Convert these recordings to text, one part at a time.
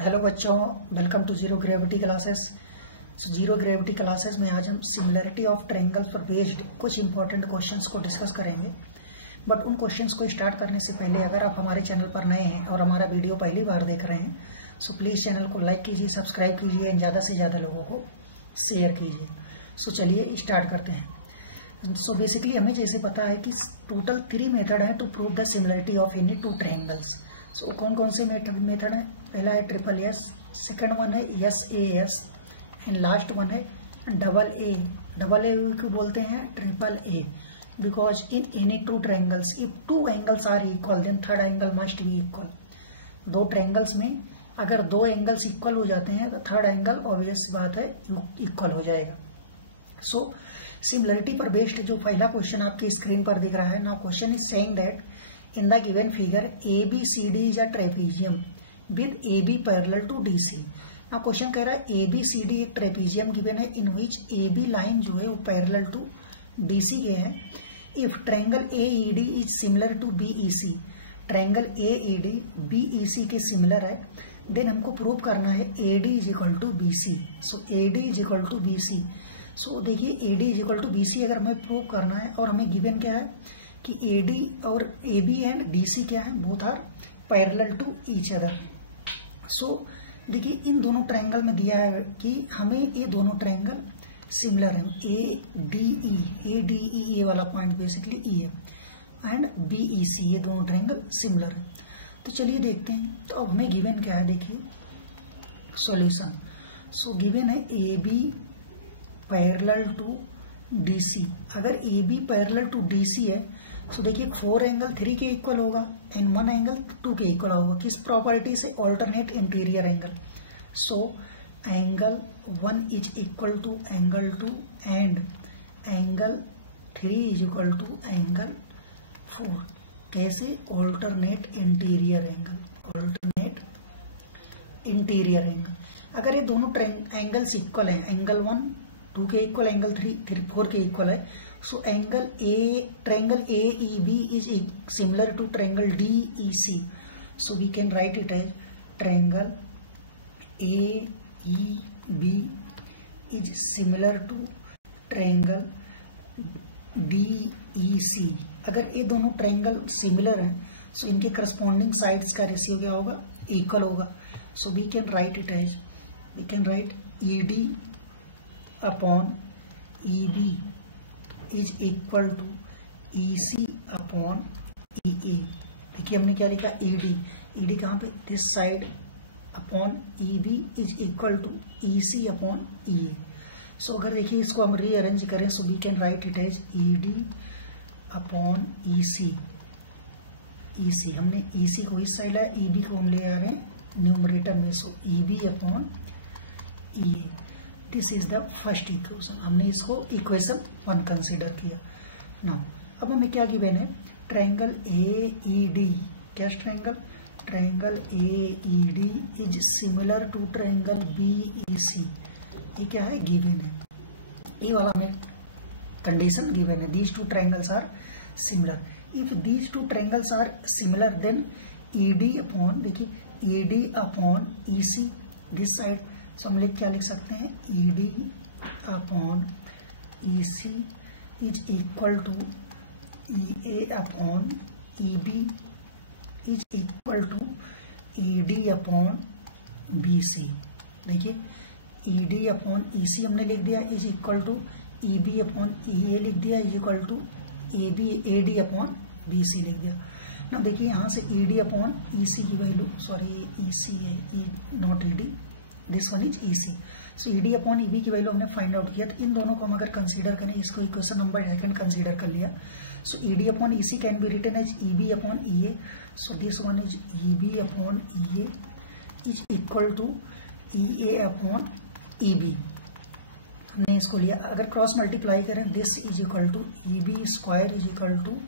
Hello बच्चों, welcome to zero gravity classes. Zero gravity classes में आज हम सिमिलरिटी ऑफ ट्रायंगल पर बेस्ड कुछ इंपॉर्टेंट क्वेश्चंस को डिस्कस करेंगे। बट उन क्वेश्चंस को स्टार्ट करने से पहले अगर आप हमारे चैनल पर नए हैं और हमारा वीडियो पहली बार देख रहे हैं सो प्लीज चैनल को लाइक कीजिए, सब्सक्राइब कीजिए एंड ज्यादा से ज्यादा लोगों को शेयर कीजिए। सो चलिए स्टार्ट करते हैं। सो बेसिकली हमें जैसे पता है कि टोटल 3 मेथड है to prove the similarity of any two triangles. So कौन कौन से मेथड है? पहला है ट्रिपल एस, सेकंड वन है S A S and last one है डबल ए। डबल ए क्यों बोलते हैं? Triple A because in any two triangles if two angles are equal then third angle must be equal. दो triangles में अगर दो angles equal हो जाते हैं तो थर्ड एंगल ऑब्वियस बात है इक्वल हो जाएगा। सो सिमिलरिटी पर बेस्ड जो पहला क्वेश्चन आपकी स्क्रीन पर दिख रहा है ना, question is saying that in the given figure ABCD is a trapezium with AB parallel to DC। now question कह रहा है ABCD एक ट्रेपीजियम गिवन है इन विच AB लाइन जो है वो पैरेलल टू DC के है। If triangle AED is similar to BEC, triangle AED BEC के सिमिलर है, देन हमको प्रूव करना है AD is equal to BC। So AD is equal to BC। So देखिए AD is equal to BC अगर हमें प्रूव करना है और हमें गिवन क्या है कि AD और AB एंड DC क्या है, both are parallel to each other. So देखिए इन दोनों ट्रायंगल में दिया है कि हमें ये दोनों ट्रायंगल सिमिलर है। ADE ये वाला पॉइंट बेसिकली E है एंड BEC ये दोनों ट्रायंगल सिमिलर है। तो चलिए देखते हैं। तो अब हमें गिवन क्या है, देखिए सॉल्यूशन। सो गिवन है AB पैरेलल टू DC। अगर AB पैरेलल टू DC है तो देखिए 4 एंगल 3 के इक्वल होगा एंड 1 एंगल 2 के इक्वल होगा। किस प्रॉपर्टी से? Alternate interior angle. So angle 1 is equal to angle 2 and angle 3 is equal to angle 4। कैसे? Alternate interior angle. Alternate interior angle अगर ये दोनों एंगल्स इक्वल है, एंगल 1 2 के इक्वल, एंगल 3 4 के इक्वल है, so angle triangle AEB is similar to triangle DEC। So we can write it as triangle AEB is similar to triangle DEC। अगर ये दोनों ट्रायंगल सिमिलर हैं सो इनके करस्पॉन्डिंग साइड्स का रेशियो क्या होगा? इक्वल होगा। So we can write it as, we can write ED upon EB is equal to EC upon EA। देखिए हमने क्या लिखा? ED कहाँ पे? This side upon EB is equal to EC upon EA। So अगर देखिए इसको हम रीअरेंज करें so we can write it as ED upon EC। हमने EC को इस साइड लाया, EB को हम ले आ रहे हैं न्यूमरेटर में। सो EB upon EA। This is the first equation. हमने इसको इक्वेशन 1 कंसीडर किया। नाउ अब हमें क्या गिवन है? Triangle AED। क्या triangle? Triangle AED is similar to triangle BEC। ये क्या है? गिवन है। ये वाला हमें कंडीशन गिवन है, these two triangles are similar. If these two triangles are similar then ED upon, देखिए ED upon EC this side. So हम क्या लिख सकते हैं? ED upon EC is equal to EA upon EB is equal to ED upon BC। देखिए ED upon EC हमने लिख दिया is equal to EB upon EA लिख दिया is equal to AD upon BC लिख दिया ना। देखिए यहाँ से ED अपॉन EC की वैल्यू, सॉरी EC है, not ED, this one is EC। So ED upon EB की वैल्यू हमने फाइंड आउट किया। तो इन दोनों को हम अगर कंसीडर करें, इसको इक्वेशन नंबर 2 कंसीडर कर लिया। So ED upon EC can be written as EB upon EA। So this one is EB upon EA is equal to EA upon EB। हमने इसको लिया, अगर क्रॉस मल्टीप्लाई करें this is equal to EB square is equal to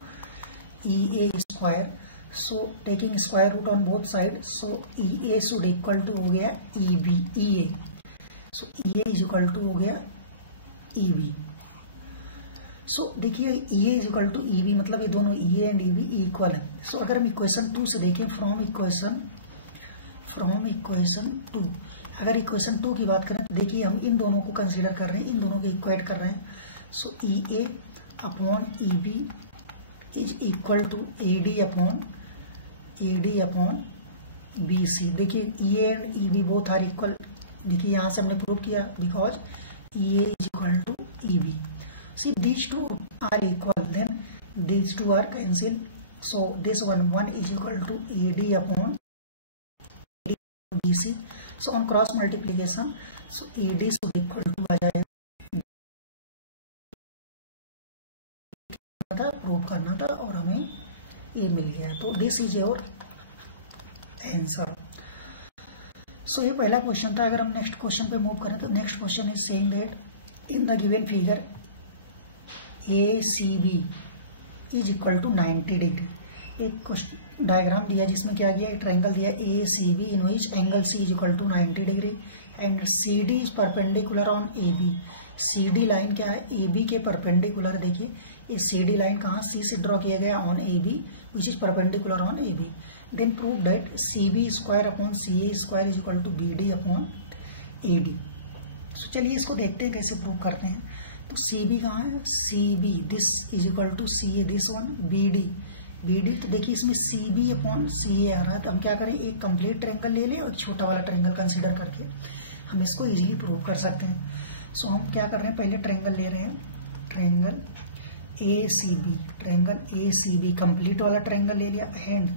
EA square. So taking square root on both side, so EA should equal to हो गया EA। So EA is equal to हो गया EB। सो देखिए EA is equal to EB मतलब ये दोनों EA and EB equal है। सो अगर हम इक्वेशन 2 से देखें, फ्रॉम इक्वेशन फ्रॉम इक्वेशन 2। अगर इक्वेशन 2 की बात करें तो देखिए हम इन दोनों को कंसीडर कर रहे हैं, इन दोनों को इक्वेट कर रहे हैं। So E A upon E B is equal to A D upon B C. देखिए E A and E B both are equal. देखिए यहां से हमने प्रूव किया because E A is equal to E B. See these two are equal, then these two are cancel. So this one is equal to A D upon B C. So on cross multiplication so A D should equal to आ जाएगा, prove करना था और हमें ये मिल गया। तो this is your answer. सो ये पहला क्वेश्चन था। अगर हम नेक्स्ट क्वेश्चन पे मूव करें तो next question is saying that in the given figure A C B is equal to 90 degree. एक डायग्राम दिया जिसमें क्या दिया, ट्रायंगल दिया A C B in which angle C is equal to 90 degree and C D is perpendicular on A B. C D line क्या है, A B के perpendicular. देखिए ये सी डी लाइन कहाँ सी से ड्रॉ किया गया on A B which is perpendicular on A B. Then prove that C B square upon C A square is equal to B D upon A D. So चलिए इसको देखते हैं कैसे prove करते हैं। तो सी बी कहाँ है, C B this is equal to C A this one, B D. तो देखिए इसमें सी बी अपॉन सी ए आ रहा है। तो हम क्या करें, एक कंप्लीट ट्रायंगल ले लें और छोटा वाला ट्रायंगल कंसीडर करके हम इसको इजीली प्रूव कर सकते हैं। सो हम क्या कर रहे हैं, पहले ट्रायंगल ले रहे हैं, triangle A C B, triangle A C B complete वाला ट्रायंगल ले लिया। एंड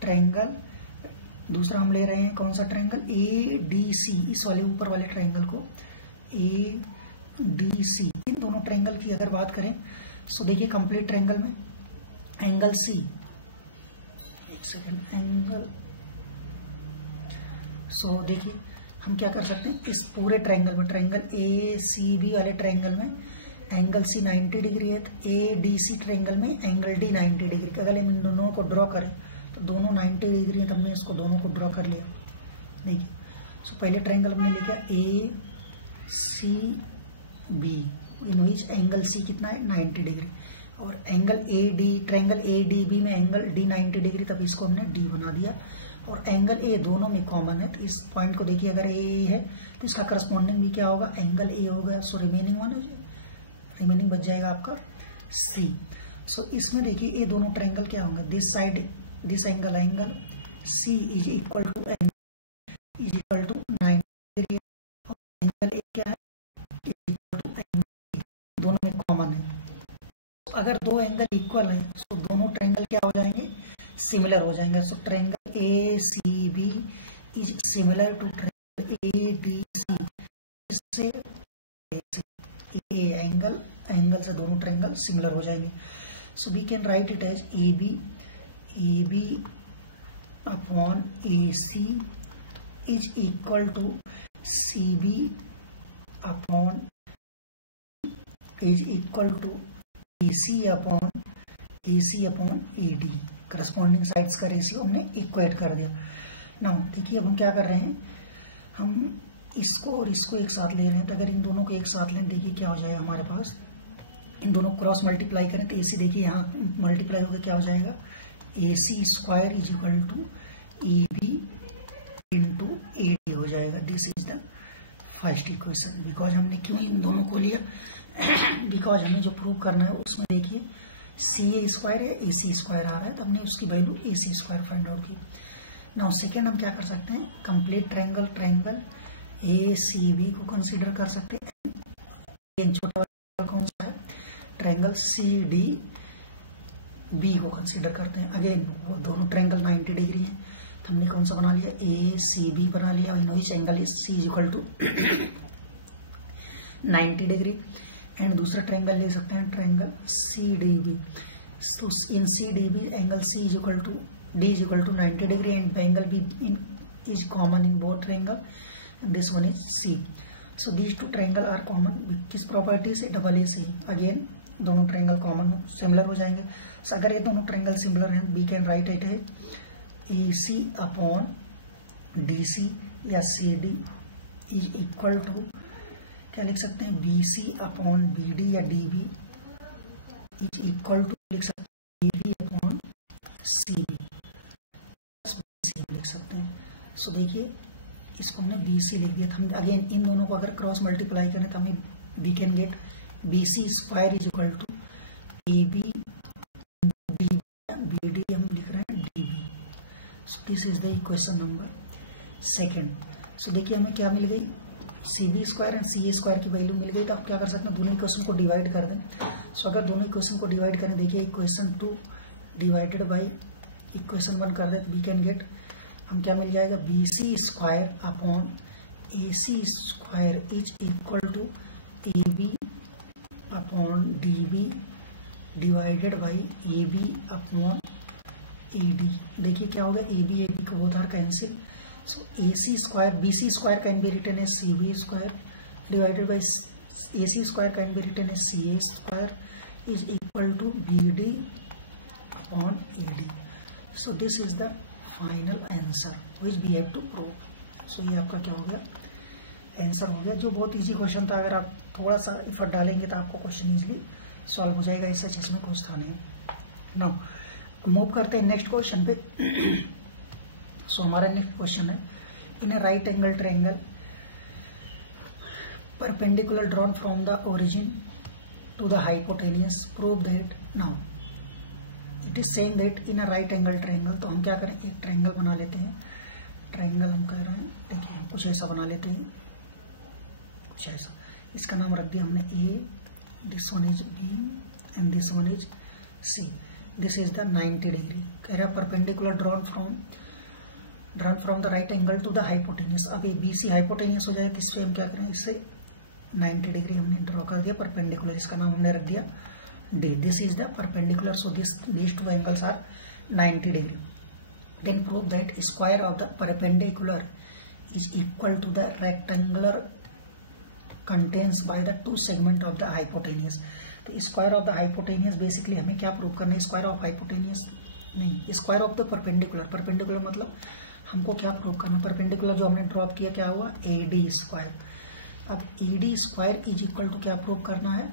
ट्रायंगल दूसरा हम ले रहे हैं कौन सा ट्रायंगल, ए डी सी, इस वाले ऊपर वाले ट्रायंगल को ए डी सी। इन दोनों ट्रायंगल की अगर बात करें सो देखिए कंप्लीट ट्रायंगल में एंगल सी, एक सेकेंड, एंगल। सो देखिए हम क्या कर सकते हैं, इस पूरे ट्रायंगल में, ट्रायंगल ए सी बी वाले ट्रायंगल में एंगल सी 90 डिग्री है, तो ए डी सी ट्रायंगल में एंगल डी 90 डिग्री। अगर हम इन दोनों को ड्रॉ करें तो दोनों 90 डिग्री है, तो हमने इसको दोनों को ड्रॉ कर लिया। देखिए सो पहले ट्रायंगल हमने लिखा ए C B in which angle सी कितना है 90 डिग्री, और angle A D, triangle A D B में एंगल डी 90 डिग्री, तब इसको हमने डी बना दिया। और एंगल ए दोनों में कॉमन है, तो इस पॉइंट को देखिए अगर ए है तो इसका करस्पॉन्डिंग भी क्या होगा, एंगल ए होगा। सो रिमेनिंग बच जाएगा आपका सी। सो इसमें देखिए ये दोनों ट्रायंगल क्या होंगे, this side this angle C is equal to 90 degree, और एंगल ए क्या है इक्वल टू एंगल, दोनों में कॉमन है। अगर दो एंगल इक्वल है तो दोनों ट्रायंगल क्या हो जाएंगे, सिमिलर हो जाएंगे। So triangle A C B is similar to triangle A D C. इससे ए एंगल से दोनों ट्रायंगल सिमिलर हो जाएंगे। So we can write it as A B upon A C is equal to C B upon is equal to AC upon A D. Corresponding sides का ratio हमने equate कर दिया। Now देखिए अब हम क्या कर रहे हैं, हम इसको और इसको एक साथ ले रहे हैं। तो अगर इन दोनों को एक साथ लें देखिए क्या हो जाएगा हमारे पास, इन दोनों क्रॉस मल्टीप्लाई करें तो AC देखिए यहाँ मल्टीप्लाई होकर क्या हो जाएगा, AC square is equal to EB into AD हो जाएगा। This is the first equation. Because हमने क्यों इन दोनों को लिया, बिकॉज हमें जो प्रूव करना है उसमें देखिए CA स्क्वायर है, AC स्क्वायर आ रहा है, तो हमने उसकी value AC square find out की। नाउ सेकेंड हम क्या कर सकते हैं, कंप्लीट ट्रायंगल ACB को कंसीडर कर सकते हैं। छोटा वाला कौन सा है, ट्रायंगल CDB को कंसीडर करते हैं। अगेन वो दोनों ट्रायंगल 90 डिग्री है, तो हमने कौन सा बना लिया, ACB बना लिया। In which angle C is equal to 90 degree. And दूसरा ट्रायंगल ले सकते हैं, ट्रायंगल CDB। तो in CDB angle C is equal to D is equal to 90 degree and angle B is common in both triangle, this one is C। So these two triangle are common. किस property से, AA। Again दोनों triangle common similar हो जाएंगे। so, अगर ये दोनों triangle similar हैं, we can write it है AC अपॉन DC या CD इज इक्वल टू क्या लिख सकते हैं, BC अपॉन BD या DB इज इक्वल टू लिख सकते हैं BB अपॉन CB लिख सकते हैं। सो देखिए इसको हमने BC लिख दिया था। हम अगेन इन दोनों को अगर क्रॉस मल्टीप्लाई करें तो हमें we can get BC square is equal to AB DB, BD हम लिख रहे हैं DB। So this is the equation number second. So देखिए हमें क्या मिल गई, CB square and CA square की वैल्यू मिल गई। तो आप क्या कर सकते हैं, दोनों इक्वेशन को डिवाइड कर दें। सो अगर दोनों इक्वेशन को डिवाइड करें, देखिए इक्वेशन 2 डिवाइडेड बाई इक्वेशन 1 कर दे, वी कैन गेट, हम क्या मिल जाएगा, BC square upon AC square is equal to AB upon DB divided by AB upon AD। देखिए क्या होगा, AB को both are cancel. So AC square, BC square can be written as CB square divided by AC square can be written as CA square is equal to BD upon AD। So this is the final answer which we have to prove. So ये आपका क्या हो गया, answer हो गया, जो बहुत easy question था। अगर आप थोड़ा सा एफर्ट डालेंगे तो आपको क्वेश्चन इजीली सॉल्व हो जाएगा। ऐसा इसमें कुछ था नहीं। नाउ मूव करते हैं नेक्स्ट क्वेश्चन पे। सो हमारा नेक्स्ट क्वेश्चन है, in a right angle triangle perpendicular drawn from the origin to the hypotenuse prove that. Now it is saying that in a right angle triangle. तो हम क्या करें, एक ट्रायंगल बना लेते हैं। ट्रायंगल हम कह रहे हैं, देखिए हम कुछ ऐसा बना लेते हैं, कुछ ऐसा। इसका नाम रख दिया हमने A, this one is B and this one is C। This is the 90 degree. कह रहा है perpendicular drawn from the right angle to the hypotenuse. अब ये BC हाइपोटेनियस हो जाए तो इससे हम क्या करें, इससे 90 डिग्री हमने ड्रॉ कर दिया परपेंडिकुलर। इसका नाम हमने रख दिया D। This is the perpendicular, so these two angles are 90 degree. Then prove that square of the perpendicular is equal to the rectangular contains by the two segment of the hypotenuse. तो square of the hypotenuse basically हमें क्या prove करना है, square of hypotenuse नहीं, square of the perpendicular. Perpendicular मतलब हमको क्या prove करना, परपेंडिकुलर जो हमने ड्रॉप किया क्या हुआ, AD स्क्वायर। अब AD square is equal to क्या प्रूव करना है,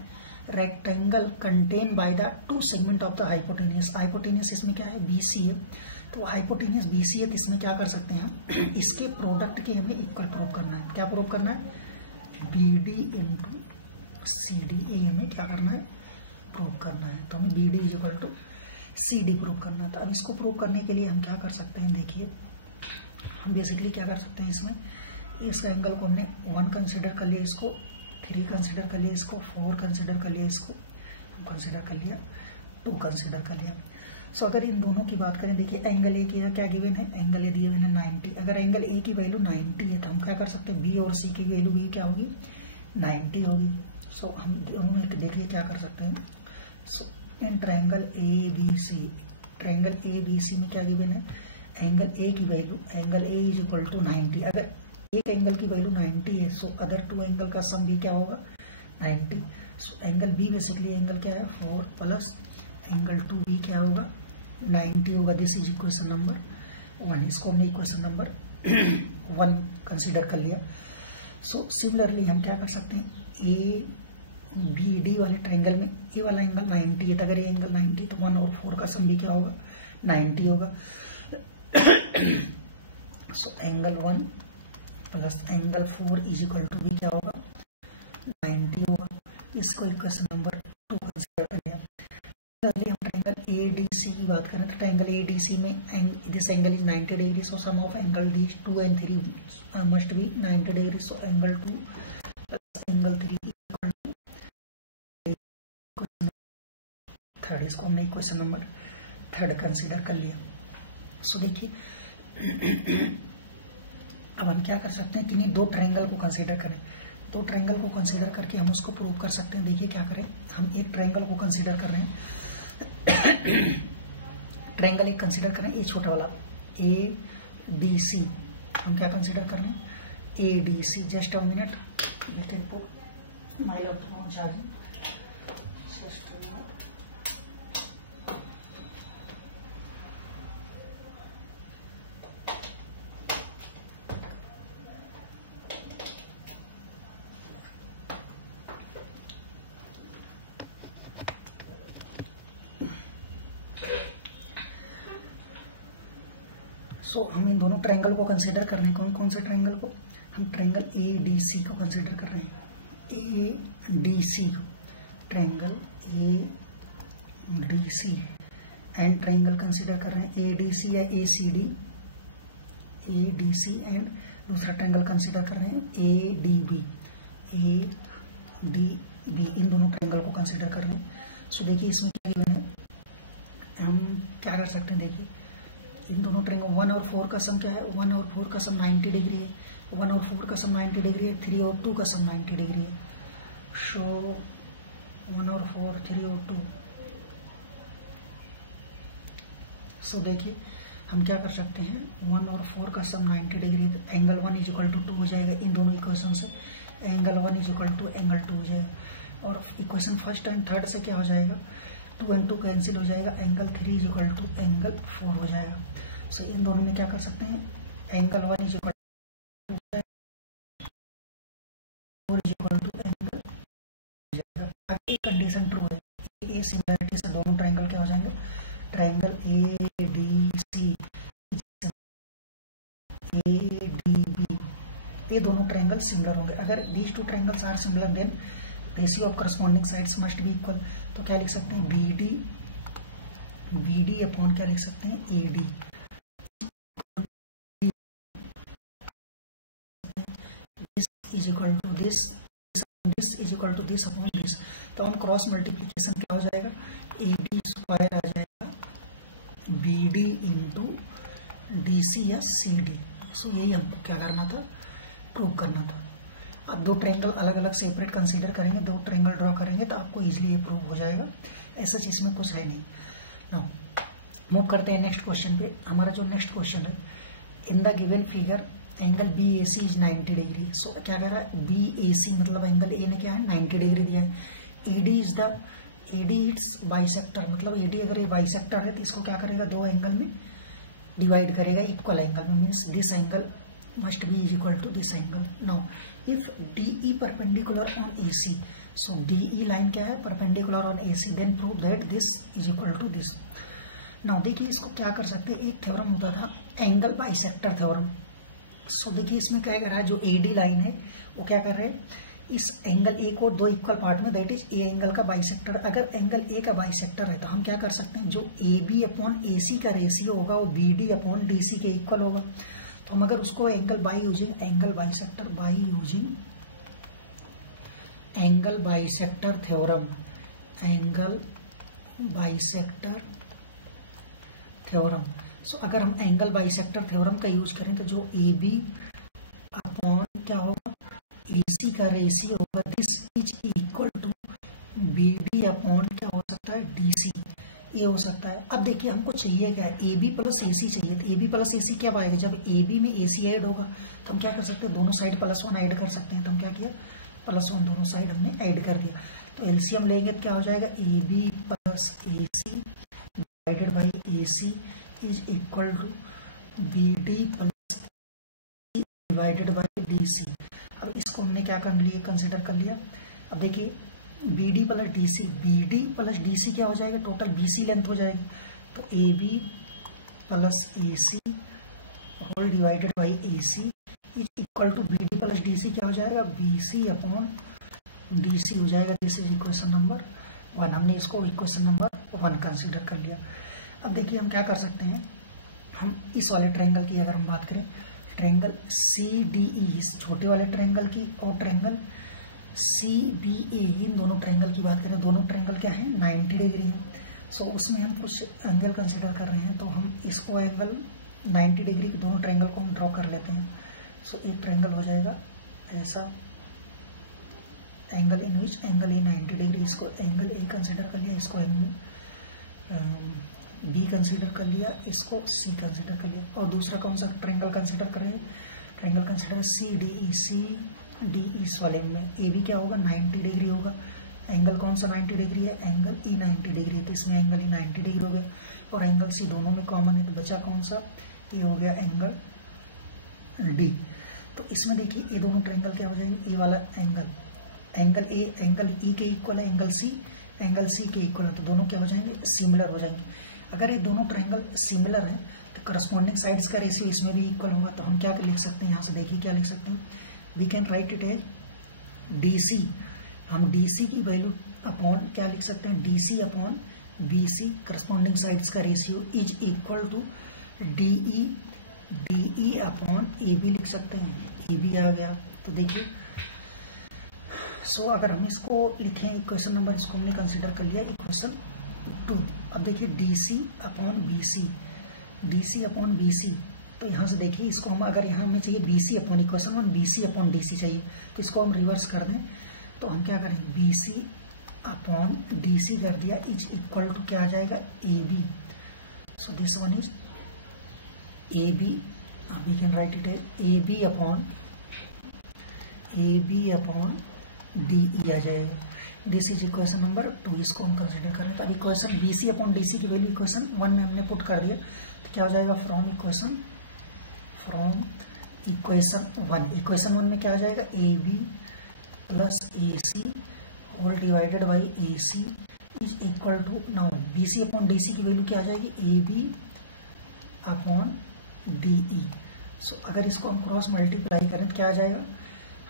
rectangle contain by the two segment of the hypotenuse. Hypotenuse इसमें क्या है, BC है। तो हाइपोटेनियस BC है, तो इसमें क्या कर सकते हैं हम, इसके प्रोडक्ट के हमें इक्वल प्रूव करना है। क्या प्रूव करना है, BD इंटू CD, ये हमें क्या करना है, प्रूव करना है। तो हमें BD is equal to CD prove करना है। तो अब इसको प्रूव करने के लिए हम क्या कर सकते हैं, देखिए हम बेसिकली क्या कर सकते हैं, इसमें इस एंगल को हमने 1 कंसिडर कर लिया, इसको 3 कंसिडर कर लिया, इसको 4 कंसिडर कर लिया, इसको कंसिडर कर लिया, 2 कंसिडर कर लिया। सो अगर इन दोनों की बात करें, देखिए एंगल A की क्या गिवन है, एंगल A दिए हुए 90। अगर एंगल A की वैल्यू 90 है तो हम क्या कर सकते हैं, B और C की वैल्यू भी क्या होगी, 90 होगी। सो हम दोनों में देखिए क्या कर सकते हैं। So in triangle ABC, triangle ABC में क्या गिवन है, एंगल A की value, angle A is equal to 90। अगर एक एंगल की वैल्यू 90 है, सो अदर 2 एंगल का सम भी क्या होगा, 90। So angle B basically angle क्या है, 4 प्लस एंगल 2 भी क्या होगा, 90 होगा। This is equation number 1। इसको हमने इक्वेशन नंबर 1 कंसिडर कर लिया। सो सिमिलरली हम क्या कर सकते हैं, ABD वाले ट्रायंगल में ये वाला एंगल 90 है, तो अगर ये एंगल 90 तो 1 और 4 का सम भी क्या होगा, 90 होगा। So angle 1 plus angle 4 is equal to भी क्या होगा, 90 होगा। इसको इक्वेशन नंबर 2 कंसिडर कर लिया। हम ट्रायंगल ADC की बात करें तो ट्रायंगल ADC में this angle is 90 degree. So sum of angle these 2 and 3 must be 90 degree. So angle 2 plus angle 3 equal to 3rd। इसको हमने इक्वेशन नंबर 3rd कंसिडर कर लिया। सो देखिए अब हम क्या कर सकते हैं कि नहीं, 2 ट्रायंगल को कंसीडर करें। 2 ट्रायंगल को कंसीडर करके हम उसको प्रूव कर सकते हैं। देखिए क्या करें, हम एक ट्रायंगल को कंसीडर कर रहे हैं। ट्रायंगल एक कंसीडर करें, ये छोटा वाला ADC। हम क्या कंसीडर कर रहे हैं, ADC। Just a minute, my laptop charging. So हम इन दोनों ट्रायंगल को कंसिडर कर रहे हैं। कौन कौन से ट्रायंगल को? हम ट्रायंगल ए डी सी को कंसिडर कर रहे हैं। A D C triangle A D C and triangle consider कर रहे हैं ए डी सी या A C D, A D C and दूसरा ट्रायंगल कंसिडर कर रहे हैं A D B, A D B, इन दोनों ट्रायंगल को कंसिडर कर रहे हैं। सो देखिए इसमें क्या गिवन है, हम क्या कर सकते हैं। देखिए इन दोनों ट्रायंगल 1 और 4 का सम क्या है? 1 और 4 का सम 90 डिग्री है। 1 और 4 का सम 90 डिग्री है। 3 और 2 का सम 90 डिग्री है। सो 1 और 4, 3 और 2। सो देखिए हम क्या कर सकते हैं, 1 और 4 का sum 90 degree, angle 1 is equal to 2 हो जाएगा। इन दोनों इक्वेशन से angle 1 is equal to angle 2 हो जाएगा। और इक्वेशन फर्स्ट एंड थर्ड से क्या हो जाएगा, 2 and 2 कैंसिल हो जाएगा, angle 3 is equal to angle 4 हो जाएगा। सो इन दोनों में क्या कर सकते हैं, angle 1 is equal to 4 is equal to angle हो जाएगा। अगर एक कंडीशन ट्रू है, ए सिमिलरिटी से दोनों ट्रायंगल क्या हो जाएंगे, triangle A D C, A D B, ये दोनों ट्रायंगल सिमिलर होंगे। अगर these two triangles are similar then ratio of corresponding sides must be equal. तो क्या लिख सकते हैं, बी डी अपॉन क्या लिख सकते हैं, A D. This is equal to this, this is equal to this upon this. तो हम क्रॉस मल्टीप्लीकेशन क्या हो जाएगा, ए डी स्क्वायर आ जाएगा B D into D C या सी डी। सो यही हमको क्या करना था, प्रूव करना था। अब दो ट्रायंगल अलग अलग सेपरेट कंसीडर करेंगे, दो ट्रायंगल ड्रॉ करेंगे तो आपको इजीली ये प्रूव हो जाएगा। ऐसा चीज में कुछ है नहीं। नाउ मूव करते हैं नेक्स्ट क्वेश्चन पे। हमारा जो नेक्स्ट क्वेश्चन है, in the given figure angle B A C is 90 degree. So क्या कह रहा है, बी ए सी मतलब एंगल ए ने क्या है 90 डिग्री दिया है। AD is the, AD its bisector, मतलब एडी अगर ये बाइसेक्टर है तो इसको क्या करेगा, दो एंगल में डिवाइड करेगा इक्वल एंगल में, means this angle must be is equal to this angle. Now if DE perpendicular on AC, so DE line क्या है, perpendicular on AC, then prove that this is equal to this. Now देखिए इसको क्या कर सकते हैं, एक theorem होता था एंगल बाइसेक्टर थ्योरम। सो देखिए इसमें क्या कर रहा है, जो एडी लाइन है वो क्या कर रहे हैं, इस एंगल ए को दो इक्वल पार्ट में, दैट इज ए एंगल का बाइसेक्टर। अगर एंगल ए का बाइसेक्टर है तो हम क्या कर सकते हैं, जो ए बी अपॉन ए सी का रेशियो होगा वो B D upon D C के इक्वल होगा। तो हम अगर उसको angle by using angle bisector, by using angle bisector theorem, angle bisector theorem. So अगर हम एंगल बाइसेक्टर थ्योरम का यूज करें तो जो ए बी अपॉन क्या होगा, ए सी का रेशियो होगा, this is equal to B D upon क्या हो सकता है, डी सी, ये हो सकता है। अब देखिए हमको चाहिए क्या है, ए बी प्लस ए सी चाहिए। तो ए बी प्लस ए सी क्या आएगा, जब ए बी में ए सी ऐड होगा तो हम क्या कर सकते हैं, दोनों साइड +1 ऐड कर सकते हैं। तो हम क्या किया, +1 दोनों साइड हमने ऐड कर दिया। तो एलसीएम लेंगे तो क्या हो जाएगा, A B plus A C divided by A C is equal to B D plus divided by D C. अब इसको हमने क्या कर लिया, कंसिडर कर लिया। अब देखिए B D plus D C, B D plus D C क्या हो जाएगा, टोटल बी सी लेंथ हो जाएगी। तो A B plus A C whole divided by A C is equal to B D plus D C क्या हो जाएगा, B C upon D C हो जाएगा। This is equation number 1। हमने इसको इक्वेशन नंबर 1 कंसिडर कर लिया। अब देखिए हम क्या कर सकते हैं, हम इस वाले ट्रायंगल की अगर हम बात करें, ट्रायंगल सी डी ई, इस छोटे वाले ट्रायंगल की, और ट्रायंगल सी बी ए, इन दोनों ट्रायंगल की बात करें, दोनों ट्रायंगल क्या है 90 डिग्री है। सो उसमें हम कुछ एंगल कंसिडर कर रहे हैं, तो हम इसको एंगल 90 डिग्री के दोनों ट्रायंगल को हम ड्रॉ कर लेते हैं। सो एक ट्रायंगल हो जाएगा ऐसा, angle in which angle A 90 degree, इसको एंगल ए कंसिडर कर लिया, इसको एंगल बी कंसिडर कर लिया, इसको सी कंसिडर कर लिया। और दूसरा कौन सा ट्रायंगल कंसिडर करें, triangle consider C D E, C D इस वाले में ए बी क्या होगा 90 डिग्री होगा। एंगल कौन सा 90 डिग्री है, एंगल ई 90 डिग्री है, तो इसमें एंगल ई 90 डिग्री हो गया। और एंगल सी दोनों में कॉमन है, तो बचा कौन सा, ये हो गया एंगल डी। तो इसमें देखिए ये दोनों ट्रायंगल क्या हो जाएंगे, ये वाला angle, angle A angle E के इक्वल है, एंगल सी के इक्वल है, तो दोनों क्या हो जाएंगे, सिमिलर हो जाएंगे। अगर ये दोनों ट्रायंगल सिमिलर है तो करस्पॉन्डिंग साइड्स का रेशियो इसमें भी इक्वल होगा, तो हम क्या लिख सकते हैं, यहाँ से देखिए क्या लिख सकते हैं, we can write it as DC। हम DC की वैल्यू अपॉन क्या लिख सकते हैं, DC upon BC, corresponding sides का ratio is equal to DE upon AB लिख सकते हैं, AB आ गया। तो देखिए अगर हम इसको लिखें इक्वेशन नंबर, इसको हमने कंसीडर कर लिया इक्वेशन 2। अब देखिए DC अपॉन BC, तो यहाँ से देखिए इसको हम, अगर यहाँ हमें चाहिए BC upon equation 1, BC upon DC चाहिए, तो इसको हम रिवर्स कर दें, तो हम क्या करें, BC अपॉन DC कर दिया, इज इक्वल टू क्या आ जाएगा, AB। So this one is AB, we can write it as AB upon DE आ जाएगा। दिस इज इक्वेशन नंबर 2, इसको हम कंसिडर करें। तो अब इक्वेशन BC अपॉन DC की वैल्यू इक्वेशन 1 में हमने पुट कर दिया, तो क्या हो जाएगा, फ्रॉम इक्वेशन 1 में क्या आ जाएगा, AB plus AC whole divided by AC is equal to, now BC upon DC की वैल्यू क्या आ जाएगी, AB अपॉन DE। सो अगर इसको हम क्रॉस मल्टीप्लाई करें तो क्या आ जाएगा,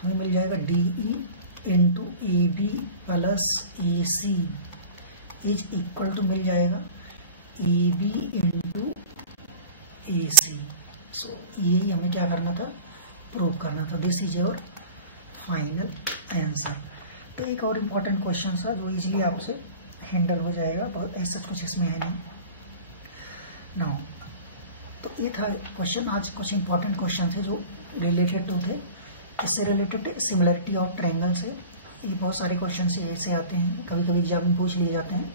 हमें मिल जाएगा DE into AB plus AC is equal to मिल जाएगा AB इंटू AC। सो यही हमें क्या करना था, प्रूव करना था। This is your final answer. तो एक और इम्पॉर्टेंट क्वेश्चन था जो इजीली आपसे हैंडल हो जाएगा, बहुत ऐसा कुछ इसमें है नहीं। नाउ तो ये था क्वेश्चन, आज कुछ इंपॉर्टेंट क्वेश्चन थे जो रिलेटेड टू थे, इससे रिलेटेड सिमिलरिटी ऑफ ट्रायंगल से। ये बहुत सारे क्वेश्चन ऐसे आते हैं, कभी कभी एग्जाम में पूछ लिए जाते हैं,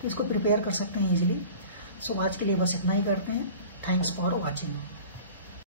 तो इसको प्रिपेयर कर सकते हैं इजीली। सो आज के लिए बस इतना ही करते हैं। Thanks for watching.